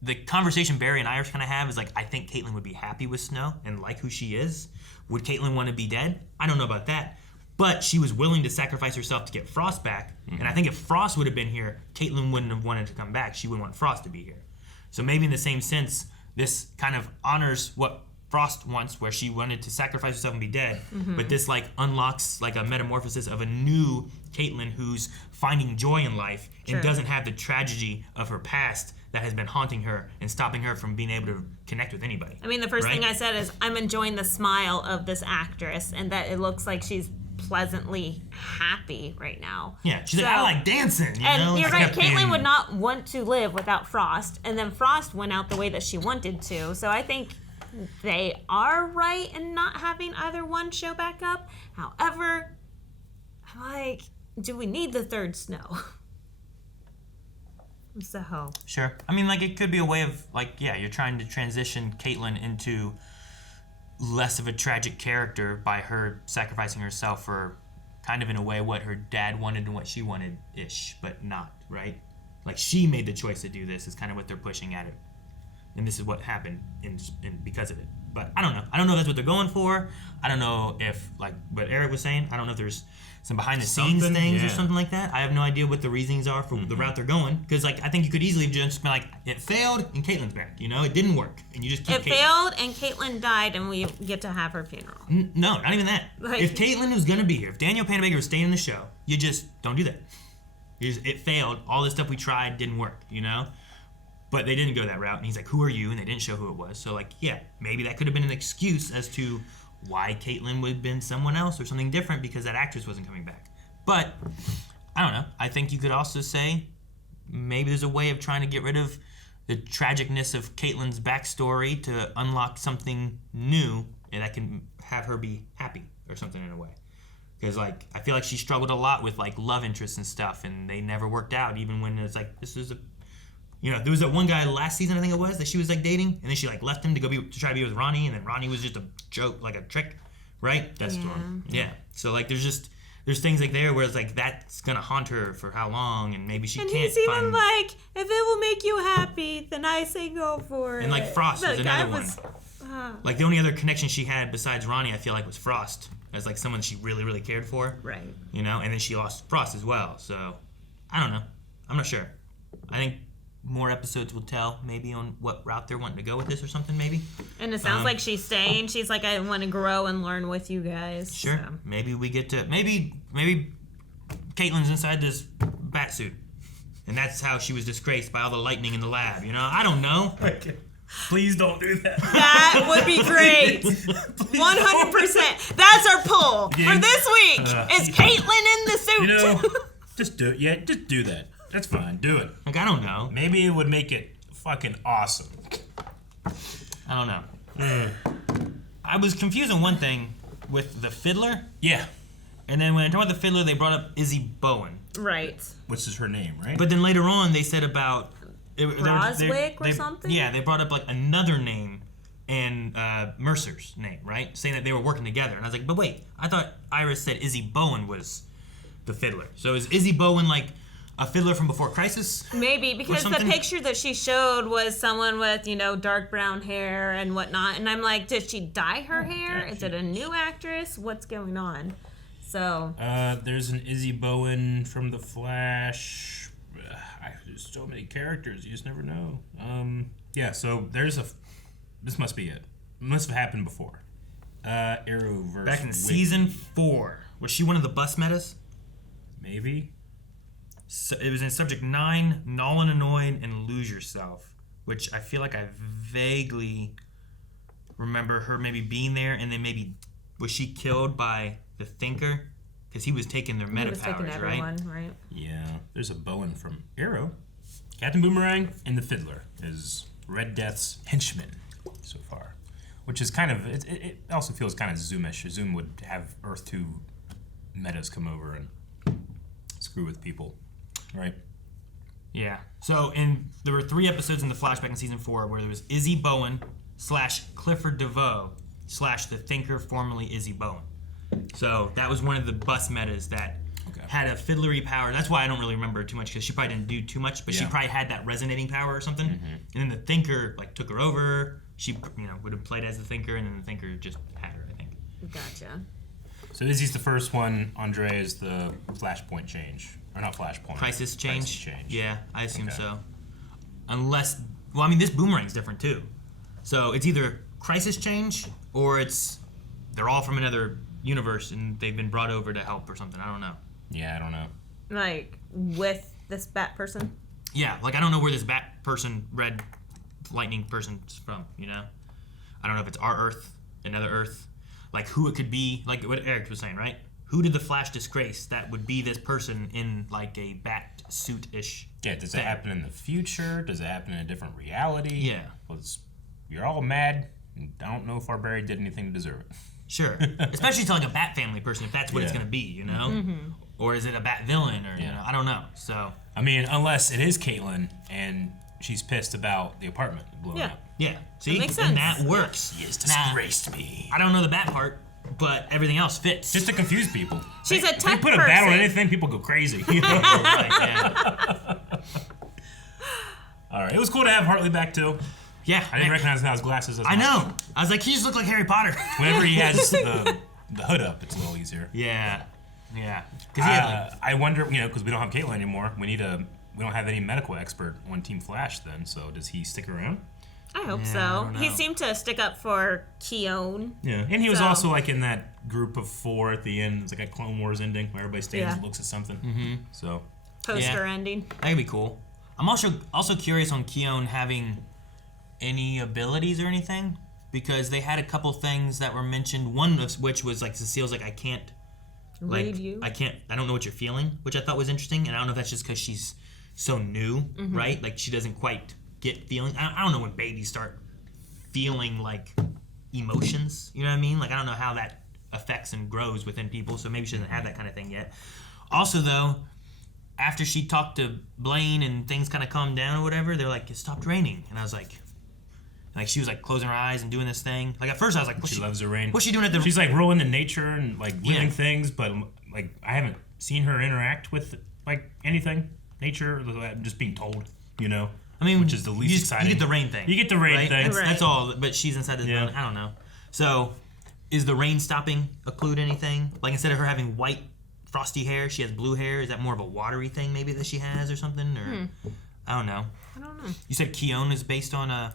the conversation Barry and Irish kind of have is like, I think Caitlin would be happy with Snow and like who she is. Would Caitlin want to be dead? I don't know about that. But she was willing to sacrifice herself to get Frost back. And I think if Frost would have been here, Caitlin wouldn't have wanted to come back. She would want Frost to be here. So maybe in the same sense, this kind of honors what Frost wants, where she wanted to sacrifice herself and be dead. But this like unlocks like a metamorphosis of a new Caitlin who's finding joy in life and doesn't have the tragedy of her past that has been haunting her and stopping her from being able to connect with anybody. I mean, the first right? thing I said is I'm enjoying the smile of this actress and that it looks like she's pleasantly happy right now. Yeah, she's like, I like dancing, you and know? you're She right, kept Caitlin being- would not want to live without Frost, and then Frost went out the way that she wanted to. So I think they are right in not having either one show back up. However, I'm like, do we need the third Snow? So. Sure. I mean, like, it could be a way of, like, yeah, you're trying to transition Caitlin into less of a tragic character by her sacrificing herself for kind of in a way what her dad wanted and what she wanted-ish, but not, right? Like, she made the choice to do this is kind of what they're pushing at it. And this is what happened in because of it. But I don't know. I don't know if that's what they're going for. I don't know if, like what Eric was saying, I don't know if there's some behind-the-scenes things or something like that. I have no idea what the reasonings are for the route they're going. Because, like, I think you could easily just be like, it failed and Caitlin's back, you know? It didn't work. And you just keep It failed and Caitlin died and we get to have her funeral. No, not even that. Like- If Caitlin was going to be here, if Daniel Panabaker was staying in the show, you just don't do that. It failed. All the stuff we tried didn't work, you know? But they didn't go that route. And he's like, who are you? And they didn't show who it was. So, like, yeah, maybe that could have been an excuse as to why Caitlin would have been someone else or something different because that actress wasn't coming back. But, I don't know. I think you could also say maybe there's a way of trying to get rid of the tragicness of Caitlin's backstory to unlock something new and that can have her be happy or something in a way. Because, like, I feel like she struggled a lot with, like, love interests and stuff, and they never worked out, even when it's like, this is a... You know, there was that one guy last season, I think it was, that she was, like, dating, and then she, like, left him to try to be with Ronnie, and then Ronnie was just a joke, like a trick, right? That's the one. Yeah. So, like, there's things like there where it's like, that's gonna haunt her for how long, and maybe she and can't he's even find... like, if it will make you happy, then I say go for it. And, like, Frost was another one. Uh, Like, the only other connection she had besides Ronnie, I feel like, was Frost, as, like, someone she really, really cared for. Right. You know, and then she lost Frost as well, so, I don't know. I'm not sure. I think more episodes will tell maybe on what route they're wanting to go with this or something maybe. And it sounds like she's staying. She's like, I want to grow and learn with you guys. Sure. So. Maybe we get to maybe Caitlin's inside this bat suit. And that's how she was disgraced by all the lightning in the lab, you know? I don't know. Please don't do that. That would be great. 100%. That's our pull for this week. Is Caitlin in the suit? You know, just do it. Yeah, just do that. That's fine. Do it. Like, I don't know. Maybe it would make it fucking awesome. I don't know. I was confused on one thing with the Fiddler. Yeah. And then when I talked about the Fiddler, they brought up Izzy Bowen. Right. Which is her name, right? But then later on, they said about... Roswick or something? Yeah, they brought up, like, another name and Mercer's name, right? Saying that they were working together. And I was like, but wait, I thought Iris said Izzy Bowen was the Fiddler. So is Izzy Bowen, like... a Fiddler from before Crisis? Maybe, because the picture that she showed was someone with, you know, dark brown hair and whatnot. And I'm like, did she dye her hair? Is it a new actress? What's going on? So. There's an Izzy Bowen from The Flash. There's so many characters, you just never know. Yeah, so there's this must be it. Must have happened before. Arrowverse. Back in season 4. Was she one of the bus metas? Maybe. So it was in subject 9, Null and Annoyed, and Lose Yourself, which I feel like I vaguely remember her maybe being there, and then maybe was she killed by the Thinker? Because he was taking their meta powers, right? Yeah. There's a Bowen from Arrow. Captain Boomerang and the Fiddler is Red Death's henchman so far, which is kind of, it also feels kind of Zoomish. Zoom would have Earth 2 metas come over and screw with people. Right. Yeah. So there were 3 episodes in the flashback in season 4 where there was Izzy Bowen / Clifford DeVoe / the Thinker, formerly Izzy Bowen. So that was one of the bus metas that had a fiddlery power. That's why I don't really remember too much, because she probably didn't do too much, but she probably had that resonating power or something. And then the Thinker like took her over. She would have played as the Thinker, and then the Thinker just had her, I think. Gotcha. So Izzy's the first one. Andre is the Flashpoint change. Or not Flashpoint. Crisis change? Crisis change. Yeah, I assume so. Unless, well, I mean, this Boomerang's different too. So it's either Crisis change or it's they're all from another universe and they've been brought over to help or something. I don't know. Yeah, I don't know. Like, with this bat person? Yeah, like I don't know where this bat person, red lightning person's from, you know? I don't know if it's our Earth, another Earth, like who it could be, like what Eric was saying, right? who did the Flash disgrace that would be this person in like a bat suit-ish? Yeah, does it happen in the future? Does it happen in a different reality? Yeah. Well, you're all mad. I don't know if our Barry did anything to deserve it. Sure. Especially to like a Bat family person, if that's what it's going to be, you know? Mm-hmm. Or is it a Bat villain, or, you know, I don't know. So, I mean, unless it is Caitlin and she's pissed about the apartment blowing up. Yeah. See, makes and sense. that works. He has disgraced me. I don't know the Bat part, but everything else fits. Just to confuse people. She's a If they tech put a person. bat on anything, people go crazy. You know? Right, yeah. All right, it was cool to have Hartley back too. Yeah. I didn't recognize him without his glasses. As I much. know. I was like, he just looked like Harry Potter. Whenever he has the hood up, it's a little easier. Yeah. Yeah. 'Cause he had, like, I wonder, you know, because we don't have Caitlin anymore. We don't have any medical expert on Team Flash then. So does he stick around? I hope Yeah, I so. don't He know. seemed to stick up for Khione. Yeah, and he was So- also like in that group of 4 at the end. It's like a Clone Wars ending where everybody stands Yeah. and looks at something. Mm-hmm. So Poster ending. That could be cool. I'm also curious on Khione having any abilities or anything, because they had a couple things that were mentioned. One of which was like Cecile's like, I can't Read you. I don't know what you're feeling, which I thought was interesting, and I don't know if that's just because she's so new, Mm-hmm. right? Like she doesn't quite get feeling. I don't know when babies start feeling like emotions. You know what I mean? Like I don't know how that affects and grows within people. So maybe she doesn't have that kind of thing yet. Also, though, after she talked to Blaine and things kind of calmed down or whatever, they're like, it stopped raining, and I was like she was like closing her eyes and doing this thing. Like at first I was like, she loves the rain. What's she doing at the? She's like rolling in nature and like living Yeah. things, but like I haven't seen her interact with like anything, nature, just being told, you know. I mean, which is the least exciting. You get the rain thing. You get the rain right? thing. That's all. But she's inside the building. I don't know. So, is the rain stopping a clue to anything? Like instead of her having white, frosty hair, she has blue hair. Is that more of a watery thing maybe that she has or something? Or I don't know. I don't know. You said Khione is based on a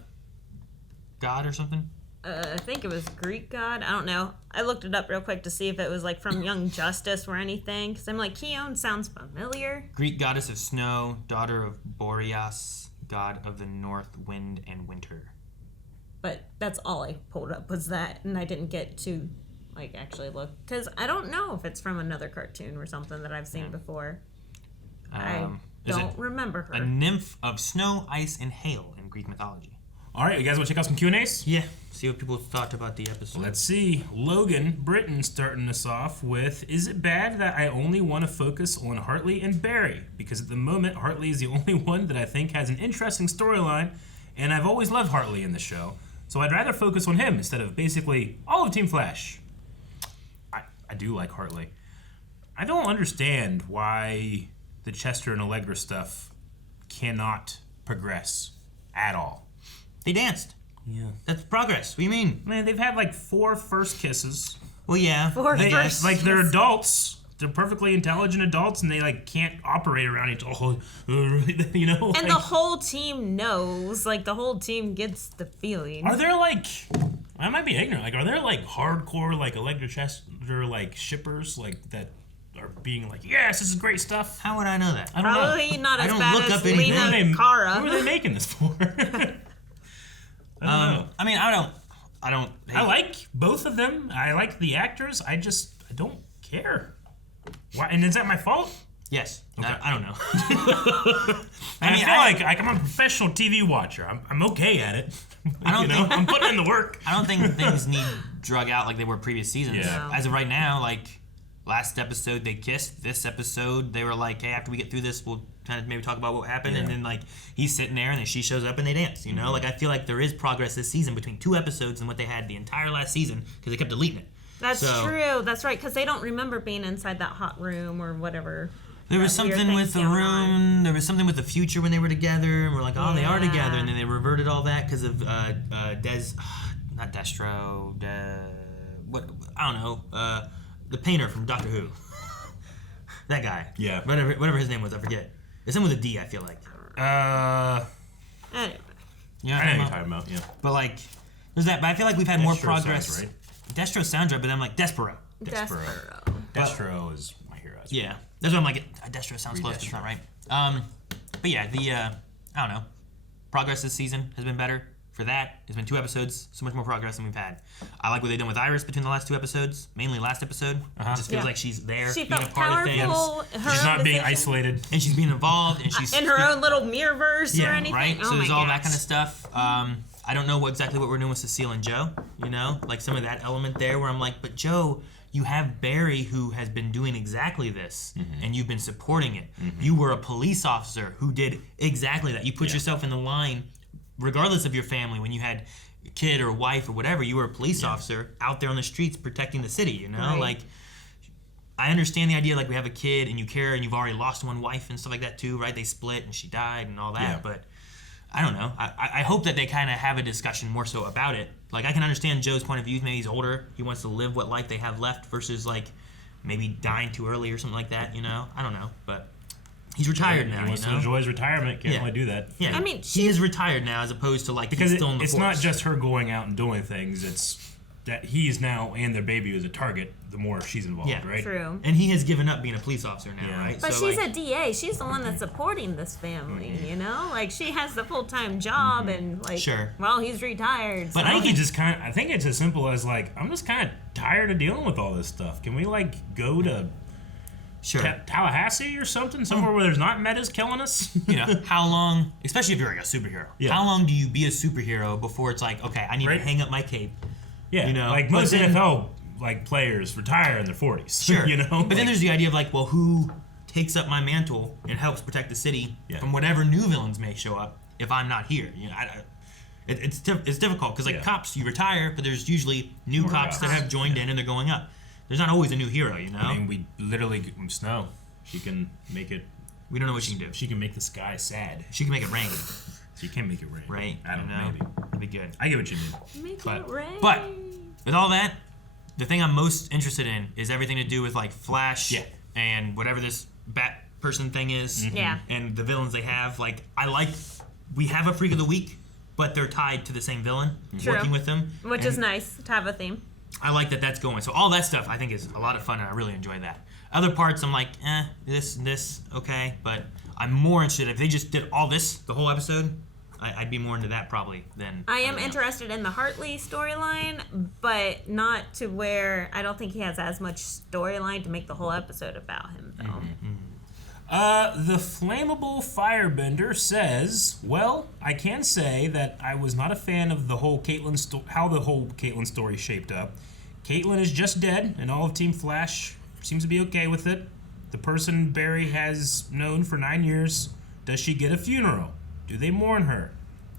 god or something? I think it was Greek god. I don't know. I looked it up real quick to see if it was like from Young Justice or anything. Because I'm like, Khione sounds familiar. Greek goddess of snow, daughter of Boreas, god of the north, wind, and winter. But that's all I pulled up was that. And I didn't get to like actually look. Because I don't know if it's from another cartoon or something that I've seen before. I Is it don't remember her. a nymph of snow, ice, and hail in Greek mythology. All right, you guys want to check out some Q&As? Yeah. See what people thought about the episode. Let's see. Logan Britton starting us off with, is it bad that I only want to focus on Hartley and Barry? Because at the moment, Hartley is the only one that I think has an interesting storyline, and I've always loved Hartley in the show. So I'd rather focus on him instead of basically all of Team Flash. I do like Hartley. I don't understand why the Chester and Allegra stuff cannot progress at all. They danced. Yeah. That's progress. What do you mean? Man, they've had like 4 first kisses. Well, yeah. Like they're adults. They're perfectly intelligent adults, and they like can't operate around each other. You know. And like, the whole team knows. Like the whole team gets the feeling. are there like? I might be ignorant. Like, are there like hardcore like Allegra Chester like shippers like that are being like, yes, this is great stuff? How would I know that? I don't know. Probably not I as don't bad look as up anything. Lena Cara. Who are they making this for? I don't know. I mean, I don't. I like both of them. I like the actors. I don't care. Why? And is that my fault? Yes. Okay. I don't know. I feel like I'm a professional TV watcher. I'm okay at it. I don't think I'm putting in the work. I don't think things need drug out like they were previous seasons. Yeah. As of right now, like last episode they kissed. This episode they were like, hey, after we get through this, we'll kind of maybe talk about what happened. Yeah. And then like he's sitting there and then she shows up and they dance. You know, like I feel like there is progress this season between 2 episodes and what they had the entire last season because they kept deleting it. That's true. That's right. Because they don't remember being inside that hot room or whatever. There was something with the room. There was something with the future when they were together, and we're like, oh, they are together, and then they reverted all that because of not Destro, what I don't know, the painter from Doctor Who, that guy. Yeah. Whatever his name was, I forget. It's something with a D, I feel like. Anyway. Yeah, I know what you're talking about. Yeah. But like, there's that. But I feel like we've had more progress. Sounds right. Destro sounds right, but I'm like Despero. Destro is my hero. Yeah, that's what I'm like. Destro sounds close, but it's not right. But yeah, I don't know. Progress this season has been better for that. It's been 2 episodes, so much more progress than we've had. I like what they've done with Iris between the last 2 episodes, mainly last episode. It just feels like she's there, She being a felt part of things. powerful. She's not being isolated. And she's being involved, and she's... in her own little mirrorverse or anything. Right? Oh So there's my all gosh. that kind of stuff. I don't know exactly what we're doing with Cecile and Joe, you know? Like some of that element there where I'm like, but Joe, you have Barry who has been doing exactly this, and you've been supporting it. You were a police officer who did exactly that. You put yourself in the line, regardless of your family, when you had a kid or wife or whatever, you were a police officer out there on the streets protecting the city, you know? Right. Like, I understand the idea, like we have a kid and you care and you've already lost one wife and stuff like that too, right? They split and she died and all that, but I don't know. I hope that they kind of have a discussion more so about it. Like, I can understand Joe's point of view. Maybe he's older. He wants to live what life they have left versus, like, maybe dying too early or something like that, you know? I don't know, but he's retired now, He wants you to know? enjoy his retirement. Can't really do that. Yeah, I mean, he is retired now as opposed to, like, Because he's still in the it's force. not just her going out and doing things. It's that he's now and their baby is a target. The more she's involved, right? True. And he has given up being a police officer now, right? But So, she's like, a DA. She's the one that's supporting this family, you know? Like, she has the full-time job and, like, Sure. well, he's retired. But so. I think he just I think it's as simple as, like, I'm just kind of tired of dealing with all this stuff. Can we, like, go to Tallahassee or something? Somewhere where there's not metas killing us? You know, how long, especially if you're like a superhero, how long do you be a superhero before it's like, okay, I need to hang up my cape? Yeah, you know, like but most then- NFL like players retire in their 40s. Sure. You know? But then there's the idea of like, well, who takes up my mantle and helps protect the city from whatever new villains may show up if I'm not here? You know, it's difficult because like cops, you retire, but there's usually new More cops that cops. have joined in and they're going up. There's not always a new hero, you know? I mean, we literally Snow. She can make it. We don't know what she can do. She can make the sky sad. She can make it rain. She can make it rain. Right? I don't know. Maybe. That'd be good. I get what you mean. Make But- it rain. But with all that, the thing I'm most interested in is everything to do with like Flash and whatever this Bat person thing is. Yeah. And the villains they have. Like, we have a Freak of the Week, but they're tied to the same villain, True. working with them. Which And is nice to have a theme. I like that that's going. So all that stuff I think is a lot of fun and I really enjoy that. Other parts I'm like, this, okay. But I'm more interested, if they just did all this, the whole episode, I'd be more into that probably than... I am interested in the Hartley storyline, but not to where I don't think he has as much storyline to make the whole episode about him, though. The flammable firebender says, well, I can say that I was not a fan of the whole how the whole Caitlin story shaped up. Caitlin is just dead, and all of Team Flash seems to be okay with it. The person Barry has known for 9 years, does she get a funeral? Do they mourn her?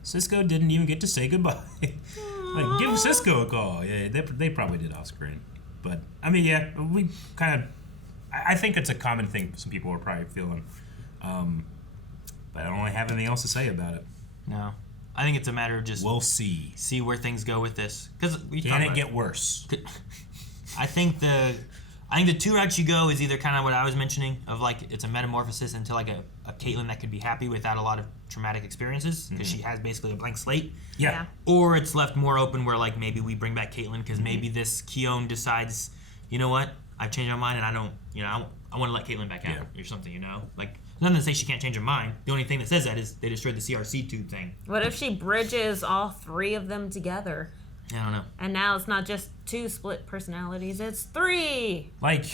Cisco didn't even get to say goodbye. Like, give Cisco a call. Yeah, they probably did off screen. But, I mean, yeah, we kind of... I think it's a common thing some people are probably feeling. But I don't really have anything else to say about it. No. I think it's a matter of just... We'll see. See where things go with this. Can it get worse? I think the 2 routes you go is either kind of what I was mentioning, of like it's a metamorphosis into like a Caitlin that could be happy without a lot of traumatic experiences because she has basically a blank slate. Yeah. Or it's left more open where like maybe we bring back Caitlin because maybe this Khione decides, you know what, I've changed my mind and I don't, you know, I want to let Caitlin back out or something, you know? Like, nothing to say she can't change her mind. The only thing that says that is they destroyed the CRC tube thing. What if she bridges all 3 of them together? I don't know. And now it's not just 2 split personalities, it's 3! Like,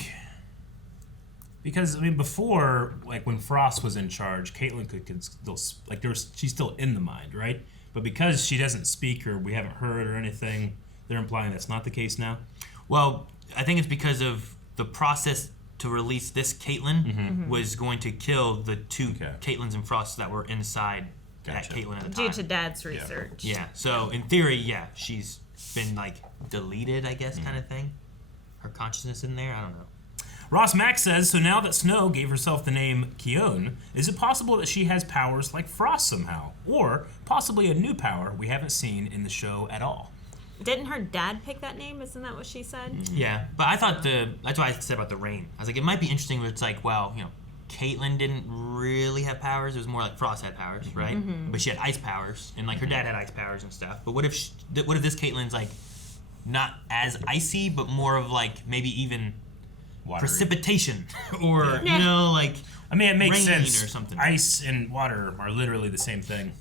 because, I mean, before, like, when Frost was in charge, Caitlin could still, like, she's still in the mind, right? But because she doesn't speak or we haven't heard or anything, they're implying that's not the case now? Well, I think it's because of the process to release this Caitlin was going to kill the 2 Caitlins and Frosts that were inside that Caitlin at the time. Due to Dad's research. Yeah, so in theory, she's been, like, deleted, I guess, kind of thing. Her consciousness in there, I don't know. Ross Mack says, so now that Snow gave herself the name Khione, is it possible that she has powers like Frost somehow? Or possibly a new power we haven't seen in the show at all? Didn't her dad pick that name? Isn't that what she said? Yeah, but I thought that's why I said about the rain. I was like, it might be interesting where it's like, well, you know, Caitlin didn't really have powers. It was more like Frost had powers, right? But she had ice powers, and like her dad had ice powers and stuff. But what if this Caitlyn's like not as icy, but more of like maybe even Watery. Precipitation or you know, like I mean, it makes rain sense. or something. Ice and water are literally the same thing.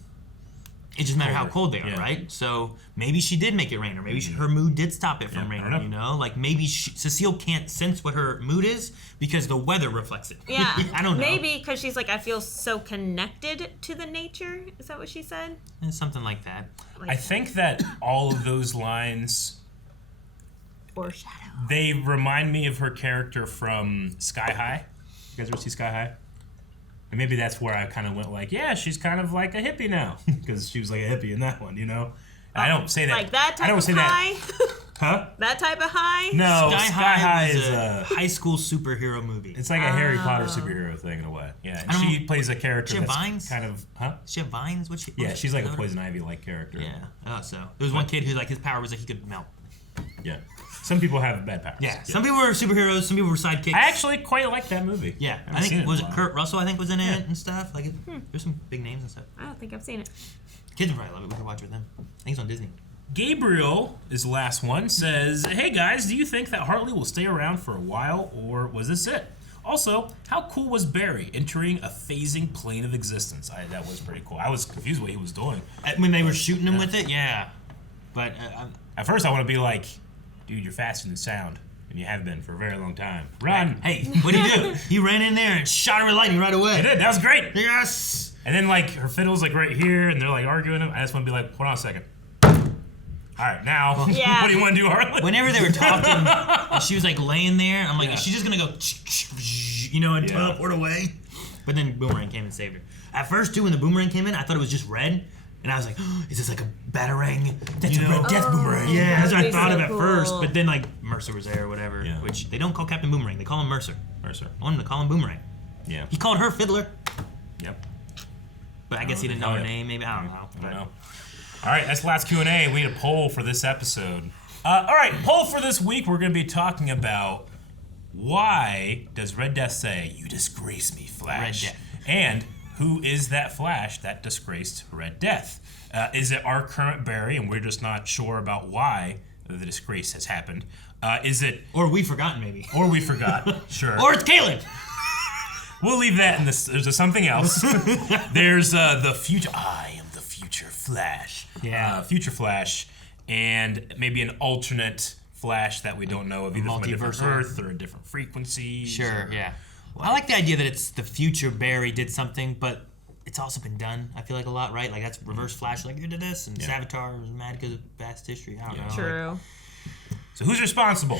It just matter how cold they are, right? So maybe she did make it rain, or maybe her mood did stop it from raining. You know, like maybe Cecile can't sense what her mood is because the weather reflects it. Yeah, I don't know. Maybe because she's like, I feel so connected to the nature. Is that what she said? Something like that. I think that all of those lines foreshadow. They remind me of her character from Sky High. You guys ever see Sky High? And maybe that's where I kind of went like, yeah, she's kind of like a hippie now. Because she was like a hippie in that one, you know? And I don't say that. Like that type I don't of say high? That. Huh? That type of high? No, Sky High High is a high school superhero movie. It's like a Harry Potter superhero thing in a way. Yeah, and she plays a character that's vines? kind of, huh? She have vines? Yeah, she's like a Poison Ivy-like character. Yeah. Oh, so there was one kid who like his power was like he could melt. Yeah. Some people have bad powers. Yeah. Some people were superheroes. Some people were sidekicks. I actually quite like that movie. Yeah. I think was it Kurt Russell? I think was in it and stuff. Like there's some big names and stuff. I don't think I've seen it. Kids would probably love it. We could watch it with them. I think it's on Disney. Gabriel is the last one. Says, "Hey guys, do you think that Hartley will stay around for a while, or was this it? Also, how cool was Barry entering a phasing plane of existence? That was pretty cool. I was confused what he was doing when they were shooting him with it. Yeah, but at first I want to be like, dude, you're faster than sound, and you have been for a very long time. Run! Hey, what did he do? He ran in there and shot her with lightning right away. I did. That was great. Yes. And then like her fiddle's like right here, and they're like arguing. I just want to be like, hold on a second. All right, now, what do you want to do, Hartley? Whenever they were talking, and she was like laying there, I'm like, is she just gonna go, you know, and teleport away? But then Boomerang came and saved her. At first, too, when the Boomerang came in, I thought it was just red, and I was like, oh, is this like a batarang? That's a red death Boomerang. Yeah, that's what I thought of at first. But then like Mercer was there or whatever, which they don't call Captain Boomerang, they call him Mercer. I want him to call him Boomerang. Yeah. He called her Fiddler. Yep. But I guess he didn't know her name. Maybe I don't know. I don't know. All right, that's the last Q&A. We need a poll for this episode. All right, poll for this week. We're going to be talking about why does Red Death say, "You disgrace me, Flash"? Red Death. And who is that Flash that disgraced Red Death? Is it our current Barry, and we're just not sure about why the disgrace has happened? Is it... Or we've forgotten, maybe. Or we forgot, sure. Or it's Caitlin. We'll leave that in this. There's something else. There's the future... I am the future Flash. Yeah. Future Flash, and maybe an alternate Flash that we don't know of, either from a different Earth or a different frequency. Sure, yeah. Well, I like the idea that it's the future Barry did something, but it's also been done, I feel like, a lot, right? Like, that's Reverse Flash, like, you did this, and Savitar was mad because of past history. I don't know. True. Like, so who's responsible?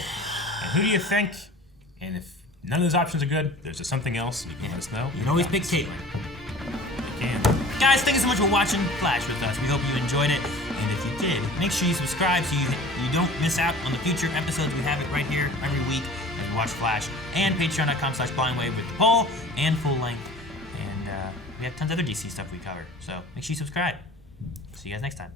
And who do you think? And if none of those options are good, there's just something else, you can let us know. You can always pick Caitlin. You can. Guys, thank you so much for watching Flash with us. We hope you enjoyed it. And if you did, make sure you subscribe so you don't miss out on the future episodes. We have it right here every week as we watch Flash. And patreon.com/blindwave with the poll and full length. And we have tons of other DC stuff we cover. So make sure you subscribe. See you guys next time.